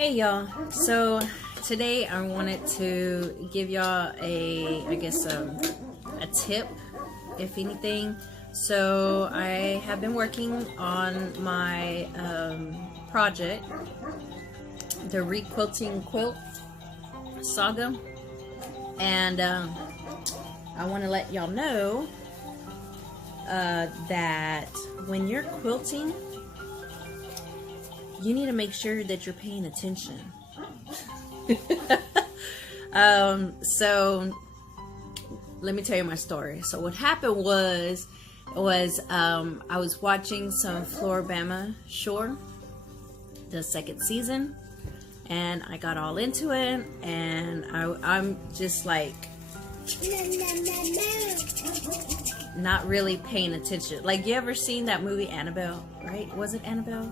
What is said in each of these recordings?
Hey y'all, so today I wanted to give y'all a tip, if anything. So I have been working on my project, the requilting quilt saga, and I want to let y'all know that when you're quilting, you need to make sure that you're paying attention. So let me tell you my story. So what happened was I was watching some Floribama Shore, the second season, and I got all into it, and I'm just like not really paying attention. Like, you ever seen that movie Annabelle, right? Was it Annabelle?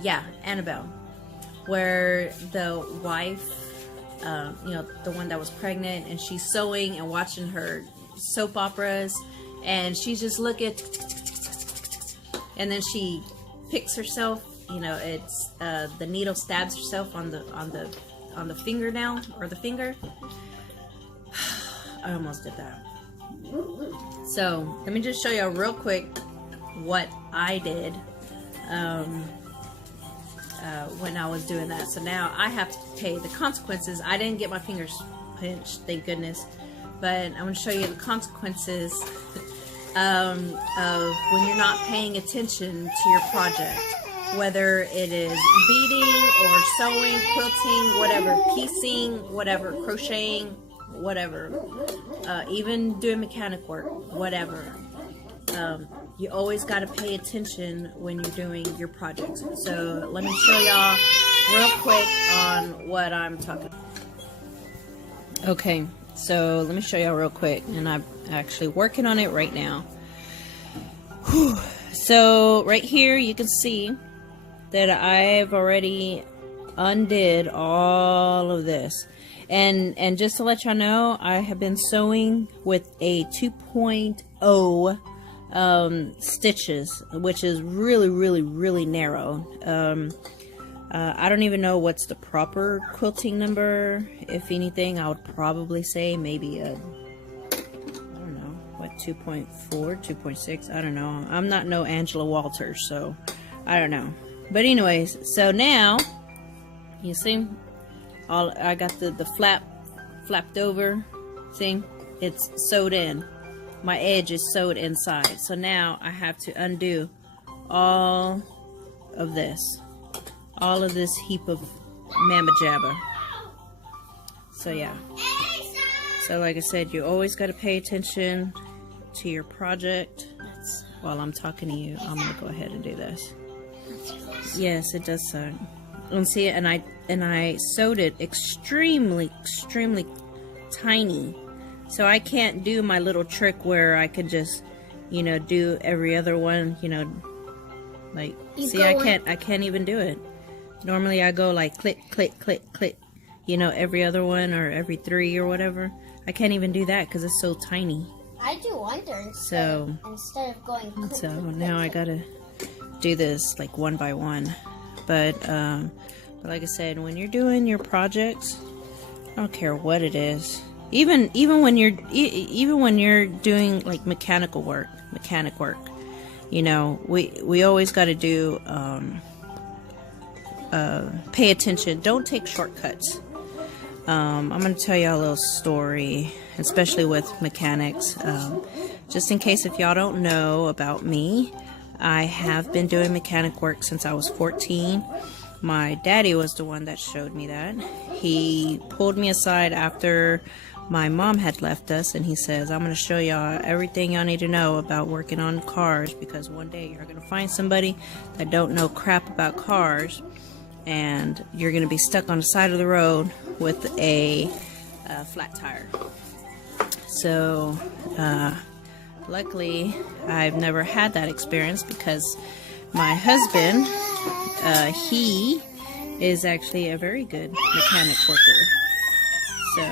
Yeah, Annabelle, where the wife, the one that was pregnant, and she's sewing and watching her soap operas, and she's just looking, and then she picks herself. It's the needle stabs herself on the fingernail or the finger. I almost did that. So let me just show you real quick what I did. When I was doing that. So now I have to pay the consequences. I didn't get my fingers pinched, thank goodness, but I'm going to show you the consequences of when you're not paying attention to your project, whether it is beading or sewing, quilting, whatever, piecing, whatever, crocheting, whatever, even doing mechanic work, whatever. You always got to pay attention when you're doing your projects. So let me show y'all real quick on what I'm talking about. Okay, so let me show y'all real quick, and I'm actually working on it right now. Whew. So right here you can see that I've already undid all of this. And just to let y'all know, I have been sewing with a 2.0 stitches, which is really narrow. I don't even know what's the proper quilting number. If anything, I would probably say maybe I don't know, what, 2.4, 2.6, I don't know. I'm not no Angela Walters, so I don't know. But anyways, so now you see, I got the flap flapped over. See, it's sewed in. My edge is sewed inside. So now I have to undo all of this heap of mamma jabba. So yeah. So like I said, you always got to pay attention to your project. While I'm talking to you, I'm gonna go ahead and do this. Yes, it does suck. And see, and I sewed it extremely tiny. So I can't do my little trick where I could just, do every other one, like, see, I can't even do it. Normally I go like click, click, click, click, every other one or every 3 or whatever. I can't even do that because it's so tiny. I do wonder instead of going click, so click, now click, I gotta do this like one by one. But like I said, when you're doing your projects, I don't care what it is. Even when you're doing like mechanic work, we always got to do pay attention. Don't take shortcuts. I'm gonna tell y'all a little story, especially with mechanics, just in case if y'all don't know about me. I have been doing mechanic work since I was 14. My daddy was the one that showed me that. He pulled me aside after my mom had left us, and he says, I'm going to show y'all everything y'all need to know about working on cars, because one day you're going to find somebody that don't know crap about cars, and you're going to be stuck on the side of the road with a flat tire. So luckily I've never had that experience, because my husband, he is actually a very good mechanic worker. So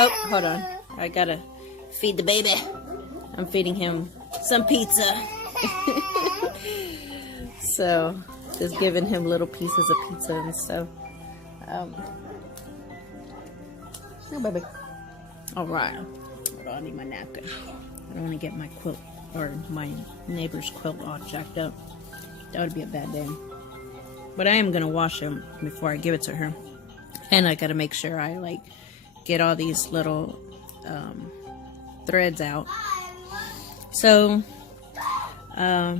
oh, hold on. I gotta feed the baby. I'm feeding him some pizza. So, just giving him little pieces of pizza and stuff. Oh, baby. All right. Hold on, I need my napkin. I don't want to get my quilt or my neighbor's quilt all jacked up. That would be a bad day. But I am gonna wash him before I give it to her, and I gotta make sure I like get all these little threads out. So yeah.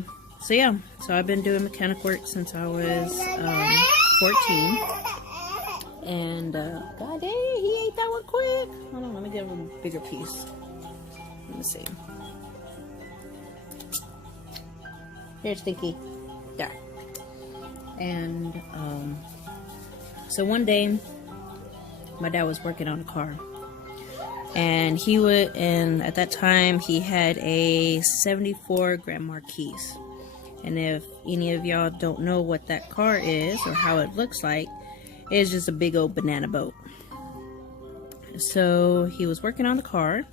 So I've been doing mechanic work since I was 14. And God dang, he ate that one quick. Hold on, let me give him a bigger piece. Let me see. Here, Stinky. There. And so one day, my dad was working on a car, and at that time he had a 74 Grand Marquis. And if any of y'all don't know what that car is or how it looks like, it's just a big old banana boat. So he was working on the car,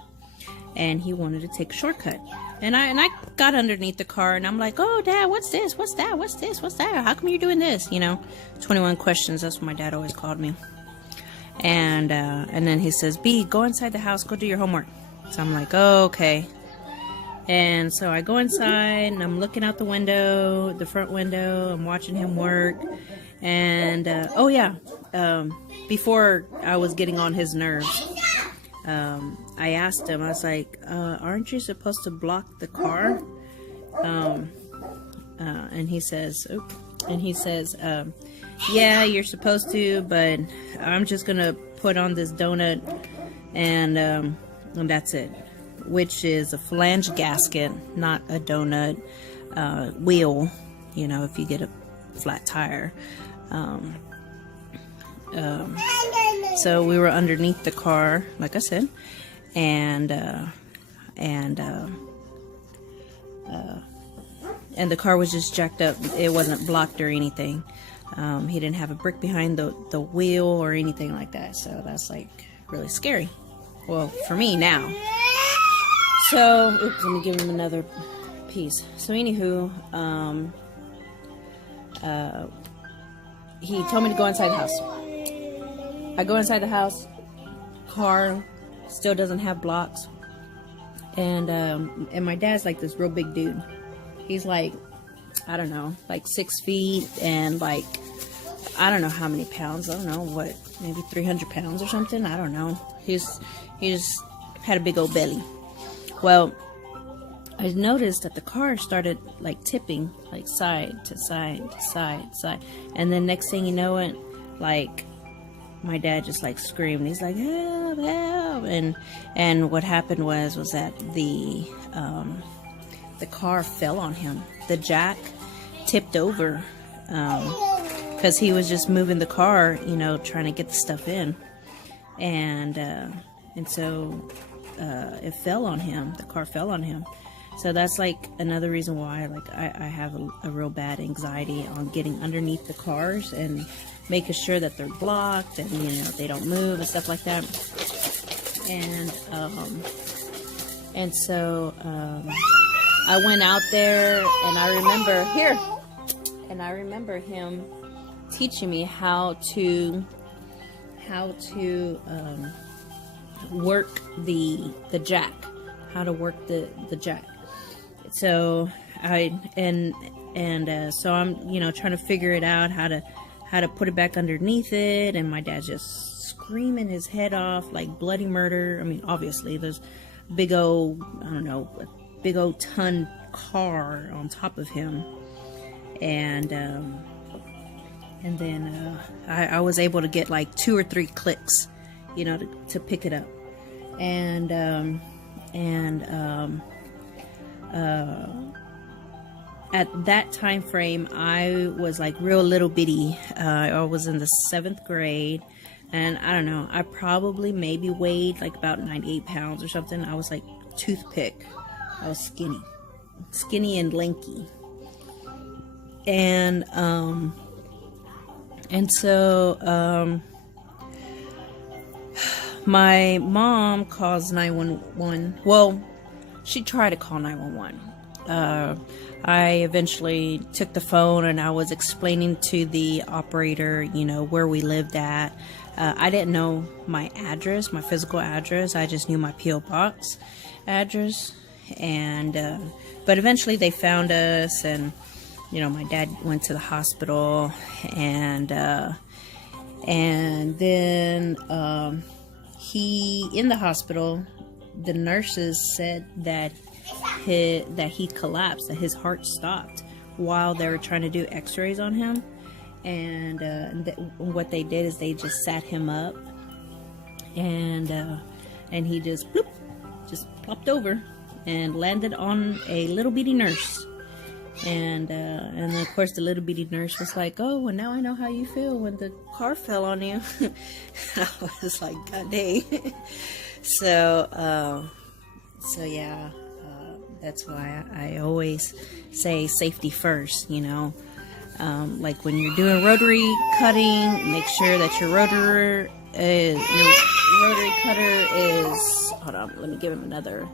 and he wanted to take a shortcut. And I got underneath the car, and I'm like, "Oh, Dad, what's this? What's that? What's this? What's that? How come you're doing this?" 21 questions. That's what my dad always called me. And then he says, "B, go inside the house. Go do your homework." So I'm like, "Oh, okay." And so I go inside, and I'm looking out the window, the front window. I'm watching him work. And before I was getting on his nerves, I asked him, I was like, aren't you supposed to block the car? And he says, yeah, you're supposed to, but I'm just gonna put on this donut, and that's it. Which is a flange gasket, not a donut wheel, if you get a flat tire. So we were underneath the car, like I said, and the car was just jacked up. It wasn't blocked or anything. He didn't have a brick behind the wheel or anything like that. So that's like really scary. Well, for me now. So, oops, let me give him another piece. So anywho, he told me to go inside the house. I go inside the house. Car still doesn't have blocks. And my dad's like this real big dude. He's like, I don't know, like 6 feet and like, I don't know how many pounds. I don't know what, maybe 300 pounds or something. I don't know. He just had a big old belly. Well, I noticed that the car started like tipping, like side to side to side to side, and then next thing you know it, like my dad just like screamed. He's like, help, help. And what happened was that the car fell on him. The jack tipped over because he was just moving the car, trying to get the stuff in, and so it fell on him. The car fell on him. So that's like another reason why like I have a real bad anxiety on getting underneath the cars and making sure that they're blocked and they don't move and stuff like that. And so I went out there, and I remember him teaching me how to work the jack, how to work the jack. So so I'm trying to figure it out, how to put it back underneath it, and my dad's just screaming his head off like bloody murder. I mean, obviously there's big old, I don't know, a big old ton car on top of him, and then I was able to get like 2 or 3 clicks, to pick it up, and at that time frame, I was like real little bitty. I was in the 7th grade, and I don't know, I probably maybe weighed like about 98 pounds or something. I was like toothpick. I was skinny and lanky, and so my mom calls 911. Well, she tried to call 911, I eventually took the phone and I was explaining to the operator, you know, where we lived at. I didn't know my address, my physical address. I just knew my P.O. box address. And, but eventually they found us, and, you know, my dad went to the hospital, and then, he, in the hospital, the nurses said that he collapsed, that his heart stopped while they were trying to do x-rays on him. And what they did is they just sat him up, and he just bloop, just plopped over and landed on a little bitty nurse. And of course the little bitty nurse was like, "Oh, well, now I know how you feel when the car fell on you." I was like, God dang. So yeah, that's why I always say safety first, you know. Like when you're doing rotary cutting, make sure that your rotary cutter is, hold on, let me give him another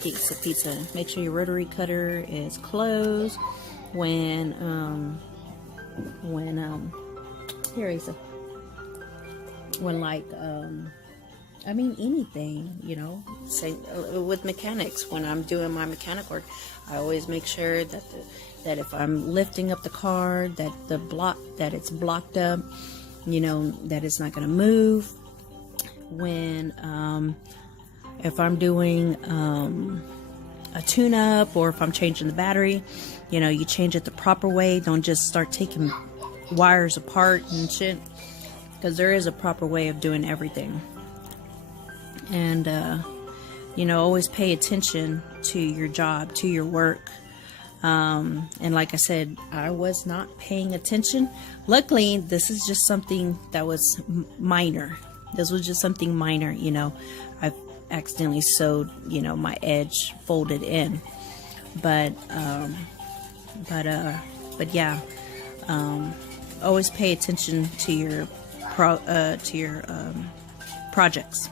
piece of pizza. Make sure your rotary cutter is closed when here is when like I mean anything, you know, say with mechanics, when I'm doing my mechanic work, I always make sure that that if I'm lifting up the car, that it's blocked up, you know, that it's not going to move. When if I'm doing a tune-up, or if I'm changing the battery, you know, you change it the proper way. Don't just start taking wires apart and shit, because there is a proper way of doing everything. And you know, always pay attention to your job, to your work. And like I said, I was not paying attention. Luckily, this is just something that was minor. This was just something minor, you know. I accidentally sewed, you know, my edge folded in. But yeah, always pay attention to your projects.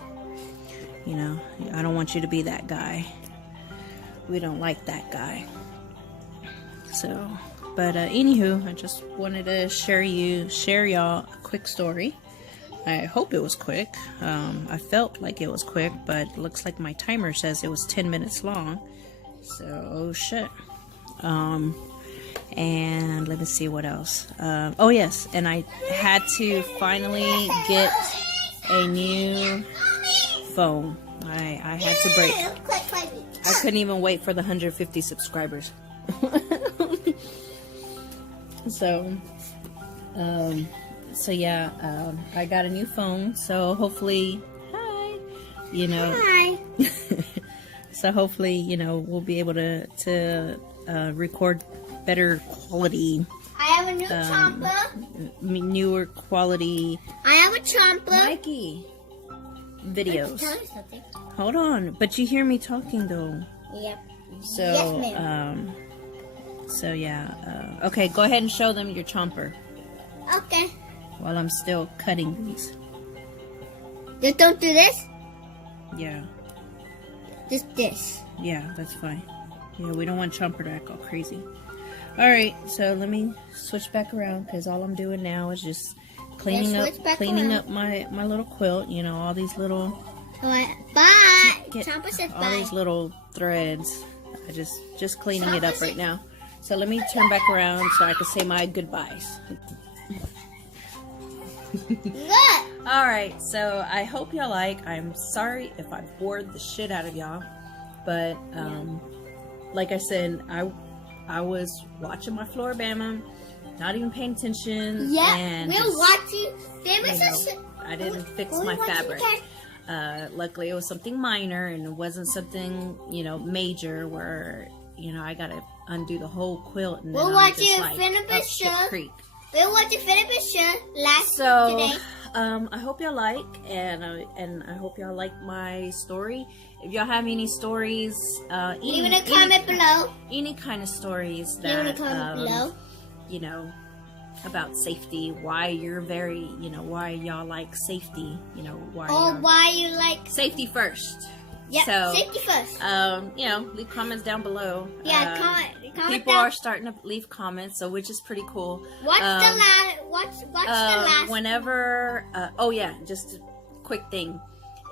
You know, I don't want you to be that guy. We don't like that guy. So, but anywho, I just wanted to share y'all a quick story. I hope it was quick. I felt like it was quick, but it looks like my timer says it was 10 minutes long. So, oh shit. And let me see what else. Oh yes, and I had to finally get a new phone. I had to break. I couldn't even wait for the 150 subscribers. So yeah, I got a new phone, so hopefully, hi, you know, Hi. so hopefully, you know, we'll be able to record better quality. I have a new chomper. Newer quality. I have a chomper. Mikey. Videos. Tell me something. Hold on, but you hear me talking though. Yep. So, Yes, ma'am. So yeah, okay, go ahead and show them your chomper Okay. while I'm still cutting these. Just don't do this. Yeah, Just this. yeah, that's fine. Yeah, we don't want chomper to act all crazy. Alright, so let me switch back around, because all I'm doing now is just cleaning up my little quilt, you know, all these little Bye. Chomper says all bye. these little threads. I just cleaning it up right now. So let me turn back around so I can say my goodbyes. Look. Alright, so I hope y'all like. I'm sorry if I bored the shit out of y'all. But like I said, I was watching my Floribama, not even paying attention. Yeah, and we're just, watching. I didn't fix my fabric. Luckily it was something minor, and it wasn't something, you know, major where, you know, I gotta undo the whole quilt, and We're then watching I'm just like up shit Finnish creek. We're watching Finnish So today. I hope y'all like, and I hope y'all like my story. If y'all have any stories, Leave in a comment below. any kind of stories Leave in a that comment below. you know, about safety, why you're very, you know, why y'all like safety, you know, why Or y'all- why you like. safety first. Yeah, so, safety first. You know, leave comments down below. Yeah, comment people down. are starting to leave comments, so which is pretty cool. What's the last? Whenever, oh yeah, just a quick thing.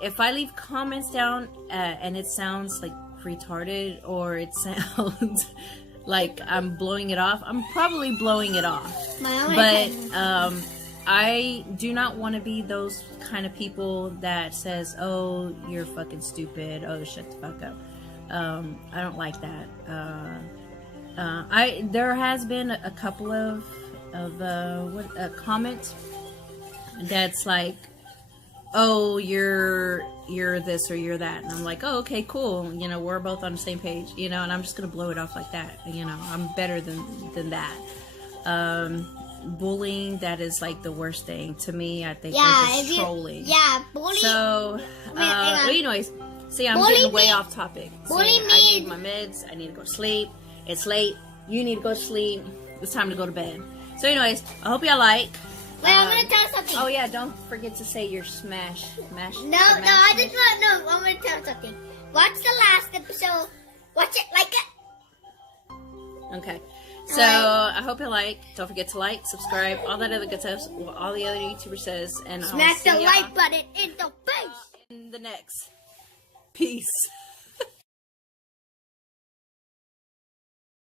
If I leave comments down and it sounds like retarded or it sounds like I'm blowing it off, I'm probably blowing it off. But I do not want to be those kind of people that says, "Oh, you're fucking stupid. Oh, shut the fuck up." I don't like that. There has been a couple of comments that's like, "Oh, you're this or you're that," and I'm like, "Oh, okay, cool. You know, we're both on the same page. You know," and I'm just gonna blow it off like that. You know, I'm better than that. Bullying, that is like the worst thing to me. I think they're just trolling. Bullying. So, anyways, see, I'm getting way off topic. Bullying I need my meds. I need to go to sleep. It's late. You need to go to sleep. It's time to go to bed. So, anyways, I hope y'all like. Wait, I'm gonna tell you something. Oh yeah, don't forget to say your smash. I'm gonna tell you something. Watch the last episode. Watch it like it. Okay. So, I hope you like. Don't forget to like, subscribe, all that other good stuff. All the other YouTubers says. And smash the like button in the face. In the next. Peace.